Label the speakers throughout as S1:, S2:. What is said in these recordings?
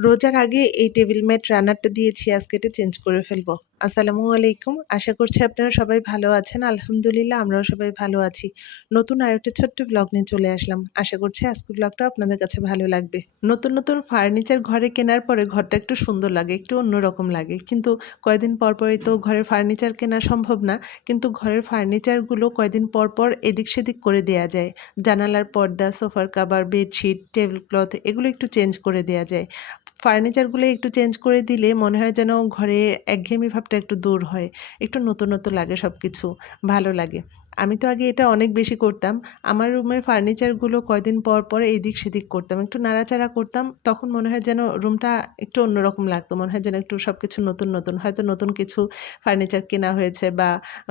S1: রোজার আগে এই টেবিল ম্যাট রানারটা দিয়েছি আজকে এটা চেঞ্জ করে ফেলব। আসসালামু আলাইকুম। আশা করছি আপনারা সবাই ভালো আছেন। আলহামদুলিল্লাহ, আমরাও সবাই ভালো আছি। নতুন আরেকটা ছোট্ট ব্লগ নিয়ে চলে আসলাম। আশা করছি আজকের ব্লগটা আপনাদের কাছে ভালো লাগবে। নতুন নতুন ফার্নিচার ঘরে কেনার পরে ঘরটা একটু সুন্দর লাগে, একটু অন্যরকম লাগে। কিন্তু কয়দিন পর পরই তো ঘরের ফার্নিচার কেনা সম্ভব না। কিন্তু ঘরের ফার্নিচারগুলো কয়দিন পর পর এদিক সেদিক করে দেওয়া যায়। জানালার পর্দা, সোফার কাভার বেডশিট টেবিল ক্লথ এগুলো একটু চেঞ্জ করে দেওয়া যায়। ফার্নিচারগুলো একটু চেঞ্জ করে দিলে মনে হয় যেন ঘরে একঘেয়েমি ভাবটা একটু দূর হয়। একটু নতুন নতুন লাগে সব কিছু ভালো লাগে। আমি তো আগে এটা অনেক বেশি করতাম। আমার রুমের ফার্নিচারগুলো কয়দিন পর পর এদিক সেদিক করতাম। একটু নাড়াচাড়া করতাম, তখন মনে হয় যেন রুমটা একটু অন্যরকম লাগতো। মনে হয় যেন একটু সব কিছু নতুন নতুন। হয়তো নতুন কিছু ফার্নিচার কেনা হয়েছে বা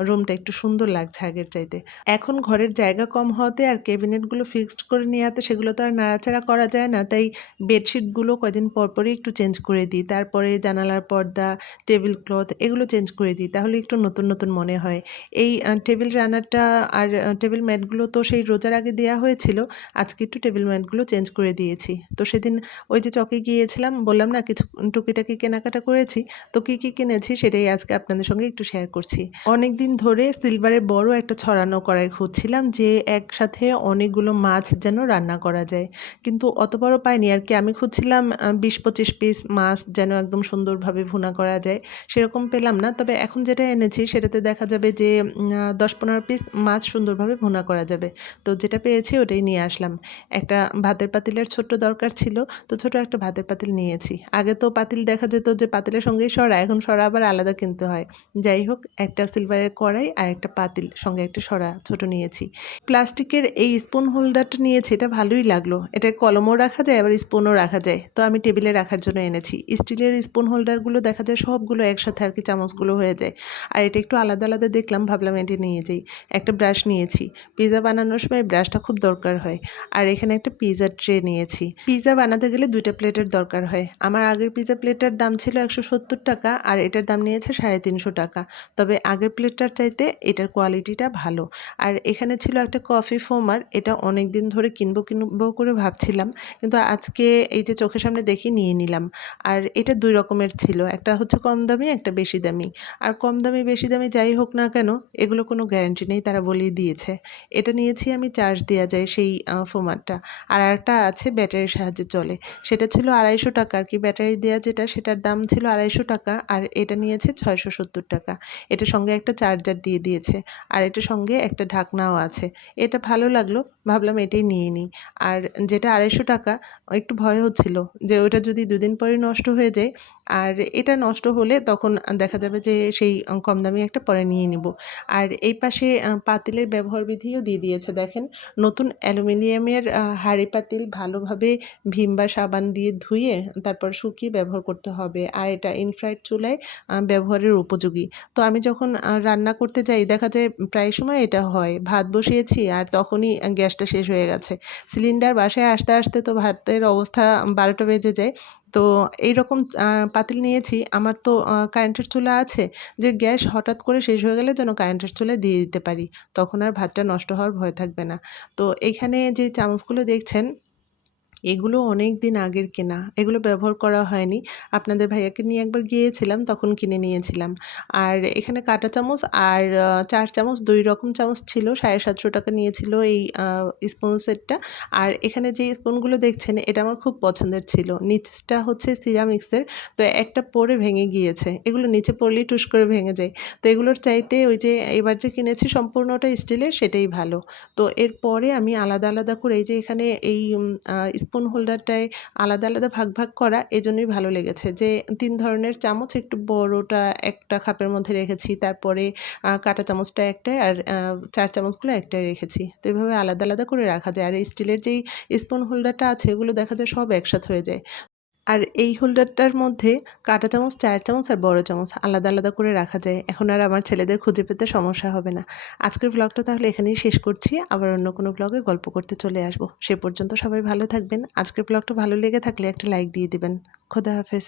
S1: রুমটা একটু সুন্দর লাগছে আগের চাইতে। এখন ঘরের জায়গা কম হওয়াতে আর ক্যাবিনেটগুলো ফিক্সড করে নেওয়াতে সেগুলো তো আর নাড়াচাড়া করা যায় না। তাই বেডশিটগুলো কয়দিন পর পরই একটু চেঞ্জ করে দিই। তারপরে জানালার পর্দা টেবিল ক্লথ এগুলো চেঞ্জ করে দিই। তাহলে একটু নতুন নতুন মনে হয়। এই টেবিল রানারটা খাটটা আর টেবিল ম্যাটগুলো তো সেই রোজার আগে দেওয়া হয়েছিল। আজকে একটু টেবিল ম্যাটগুলো চেঞ্জ করে দিয়েছি। তো সেদিন ওই যে চকে গিয়েছিলাম, বললাম, না, কিছু টুকিটাকি কেনাকাটা করেছি। তো কী কী কিনেছি সেটাই আজকে আপনাদের সঙ্গে একটু শেয়ার করছি। অনেক দিন ধরে সিলভারের বড় একটা ছড়ানো করাই খুঁজছিলাম যে একসাথে অনেকগুলো মাছ যেন রান্না করা যায়। কিন্তু অত বড় পাইনি। আর কি, আমি খুঁজছিলাম বিশ পঁচিশ পিস মাছ যেন একদম সুন্দরভাবে ভুনা করা যায়। সেরকম পেলাম না। তবে এখন যেটা এনেছি সেটাতে দেখা যাবে যে দশ পনেরো পিস মাছ সুন্দরভাবে ভুনা করা যাবে। তো যেটা পেয়েছি ওটাই নিয়ে আসলাম। একটা ভাতের পাতিলের ছোট্ট দরকার ছিল, তো ছোট একটা ভাতের পাতিল নিয়েছি। আগে তো পাতিল দেখা যেত যে পাতিলের সঙ্গেই সরা, এখন সরা আবার আলাদা কিনতে হয়। যাই হোক, একটা সিলভারের কড়াই আর একটা পাতিল সঙ্গে একটা সরা ছোট নিয়েছি। প্লাস্টিকের এই স্পুন হোল্ডারটা নিয়েছি, এটা ভালোই লাগল। এটা কলমও রাখা যায়, আবার স্পুনও রাখা যায়। তো আমি টেবিলে রাখার জন্য এনেছি। স্টিলের স্পুন হোল্ডারগুলো দেখা যায় সবগুলো একসাথে আর কি চামচগুলো হয়ে যায়। আর এটা একটু আলাদা আলাদা দেখলাম, ভাবলাম এটা নিয়ে যাই। একটা ব্রাশ নিয়েছি। পিৎজা বানানোর সময় ব্রাশটা খুব দরকার হয়। আর এখানে একটা পিৎজা ট্রে নিয়েছি। পিৎজা বানাতে গেলে দুইটা প্লেটের দরকার হয়। আমার আগের পিৎজা প্লেটের দাম ছিল একশো সত্তর টাকা আর এটার দাম নিয়েছে সাড়ে তিনশো টাকা। তবে আগের প্লেটটার চাইতে এটার কোয়ালিটিটা ভালো। আর এখানে ছিল একটা কফি ফোমার এটা অনেক দিন ধরে কিনবো কিনবো করে ভাবছিলাম। কিন্তু আজকে এই যে চোখের সামনে দেখি নিয়ে নিলাম। আর এটা দুই রকমের ছিল। একটা হচ্ছে কম দামি, একটা বেশি দামি। আর কম দামি, বেশি দামি যাই হোক না কেন, এগুলো কোনো গ্যারান্টি নেই। তারা বলেই দিয়েছে। এটা নিয়েছি আমি চার্জ দেওয়া যায় সেই ফোমারটা। আর একটা আছে ব্যাটারির সাহায্যে চলে। সেটা ছিল আড়াইশো টাকা আর কি। ব্যাটারি দেওয়া যেটা সেটার দাম ছিল আড়াইশো টাকা আর এটা নিয়েছে ছয়শো সত্তর টাকা। এটা সঙ্গে একটা চার্জার দিয়ে দিয়েছে। আর এটা সঙ্গে একটা ঢাকনাও আছে। এটা ভালো লাগল। ভাবলাম এটাই নিয়ে নিই। আর যেটা আড়াইশো টাকা, একটু ভয় হচ্ছিল যে ওটা যদি দুদিন পরে নষ্ট হয়ে যায় আর এটা নষ্ট হলে তখন দেখা যাবে যে সেই কম দামি একটা পরে নিয়ে নিব। আর এই পাশে পাতিলের ব্যবহার বিধিও দিয়ে দিয়েছে। দেখেন, নতুন অ্যালুমিনিয়ামের হাঁড়ি পাতিল ভালোভাবে ভীম বা সাবান দিয়ে ধুয়ে তারপর শুকিয়ে ব্যবহার করতে হবে। আর এটা ইনফ্রাইড চুলায় ব্যবহারের উপযোগী। তো আমি যখন রান্না করতে যাই, দেখা যায় প্রায় সময় এটা হয়। ভাত বসিয়েছি আর তখনই গ্যাসটা শেষ হয়ে গেছে। সিলিন্ডার বাসায় আসতে আসতে তো ভাতের অবস্থা বারোটা বেজে যায়। তো এই রকম পাতিল নিয়েছি। আমার তো কারেন্টের চুলা আছে যে গ্যাস হঠাৎ করে শেষ হয়ে গেলে যেন কারেন্টের চুলে দিয়ে দিতে পারি। তখন আর ভাতটা নষ্ট হওয়ার ভয় থাকবে না। তো এখানে যে চামচগুলো দেখছেন এগুলো অনেক দিন আগের কেনা। এগুলো ব্যবহার করা হয়নি। আপনাদের ভাইয়াকে নিয়ে একবার গিয়েছিলাম, তখন কিনে নিয়েছিলাম। আর এখানে কাঁটা চামচ আর চার চামচ, দুই রকম চামচ ছিল, সাড়ে সাতশো টাকা নিয়েছিল এই স্পুন সেটটা আর এখানে যে স্পুনগুলো দেখছেন, এটা আমার খুব পছন্দের ছিল। নিচটা হচ্ছে সিরামিক্সের তো একটা পরে ভেঙে গিয়েছে। এগুলো নিচে পড়লেই টুস করে ভেঙে যায়। তো এগুলোর চাইতে ওই যে এবার যে কিনেছি সম্পূর্ণটা স্টিলের সেটাই ভালো। তো এরপরে আমি আলাদা আলাদা করে এই যে এখানে এই স্পুন হোল্ডারটায় আলাদা আলাদা ভাগ ভাগ করা এজন্যই ভালো লেগেছে। যে তিন ধরনের চামচ, একটু বড়টা একটা খাপের মধ্যে রেখেছি, তারপরে কাটা চামচটা একটাই আর চার চামচগুলো একটাই রেখেছি। তো এইভাবে আলাদা আলাদা করে রাখা যায়। আর স্টিলের যেই স্পুন হোল্ডারটা আছে, এগুলো দেখা যায় সব একসাথে হয়ে যায়। আর এই হোল্ডারটার মধ্যে কাটা চামচ, চায়ের চামচ আর বড় চামচ আলাদা আলাদা করে রাখা যায়। এখন আর আমার ছেলেদের খুঁজে পেতে সমস্যা হবে না। আজকের ব্লগটা তাহলে এখানেই শেষ করছি। আবার অন্য কোনো ব্লগে গল্প করতে চলে আসব। সে পর্যন্ত সবাই ভালো থাকবেন। আজকের ব্লগটা ভালো লেগে থাকলে একটা লাইক দিয়ে দেবেন। খোদা হাফেজ।